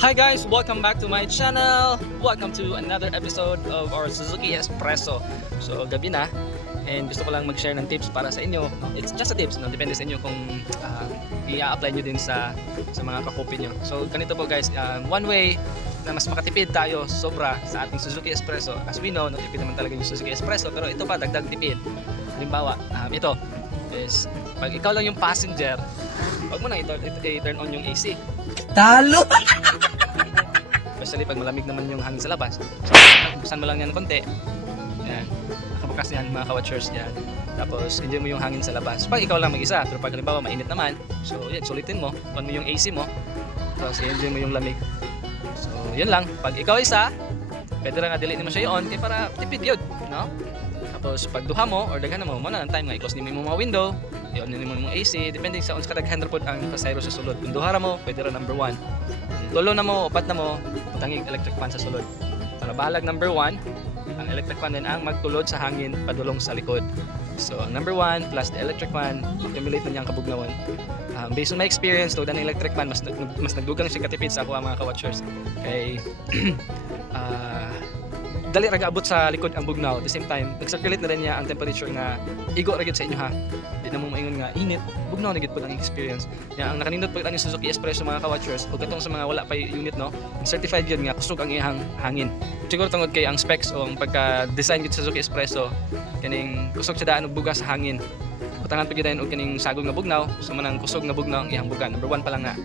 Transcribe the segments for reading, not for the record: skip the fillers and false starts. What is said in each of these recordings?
Hi guys, welcome back to my channel. Welcome to another episode of our Suzuki Espresso. So gabi na and gusto ko lang mag-share ng tips para sa inyo. It's just a tips, no? Depende sa inyo kung i-apply nyo din sa mga kakopi nyo. So ganito po guys, one way na mas makatipid tayo sobra sa ating Suzuki Espresso. As we know, natipid naman talaga yung Suzuki Espresso, pero ito pa dagdag tipid. Halimbawa, ito is pag ikaw lang yung passenger, wag mo na i-turn on yung AC. Talo! Especially pag malamig naman yung hangin sa labas. So, buksan mo lang yan konti. Yan. Nakabukas yan mga ka-watchers. Yan. Tapos, enjoy mo yung hangin sa labas. Pag ikaw lang mag-isa, pero pag halimbawa mainit naman, so yan, sulitin mo. On mo yung AC mo. Tapos, enjoy mo yung lamig. So, yun lang. Pag ikaw isa, pwede lang na-delete mo siya yun, para tipid yun. No? Tapos, pag duha mo, or daghan mo, muna ng time nga, i-close mo yung mga window, i-on mo yung AC, depende sa uns kadaghan po ang pasayro sa sulod. Kung duha mo, pwede rin number 1. Kung lolo na mo, upat na mo, tanging electric fan sa sulod. Para bahalag number 1, ang electric fan din ang magtulod sa hangin padulong sa likod. So, ang number 1 plus the electric fan, accumulate na niya ang kabugnawan. Based on my experience, tuod ang electric fan, mas nagdugang siya katipid sa ako mga ka-watchers. Kay, dali ra gaabot sa likod ang bugnaw. At the same time, nag-circulate na rin niya ang temperature nga igo ra gyud sa inyo ha. Di na mo maingon nga init, bugnaw na gyud pud ang experience. Ya ang nakanindot pag ang Suzuki Espresso mga ka-watchers, ug katong sa mga wala pa unit no, certified gyud nga kusog ang iyang hangin. Siguro tungod kay ang specs o ang pagka-design gyud sa Suzuki Espresso, kaning kusog sa daan og bugas sa hangin. Butangan pa gyud og kaning sagog nga bugnaw, so manang kusog nga bugnaw ang iyang bugan. Number 1 pa lang na.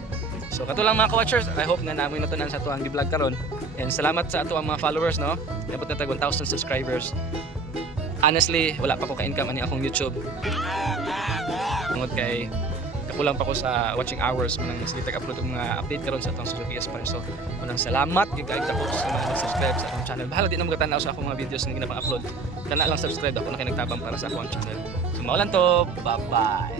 So kato lang mga ka-watchers, I hope na namoy natunan sa tuang gi-vlog karon. And salamat sa ato ang mga followers no. Dapat na tag 1,000 subscribers. Honestly, wala pa ko ka-income ani akong YouTube. Tungod kay kakulang pa ko sa watching hours manang sige tag-upload og mga update karon sa atong Suzuki Espresso. Manang salamat gyud kay tapos sa mga subscribe sa akong channel. Bahala di na mo tan-aw sa akong mga videos nga ginapang-upload. Kana lang subscribe ako na kay nagtabang para sa akong channel. So maulan to. Bye-bye.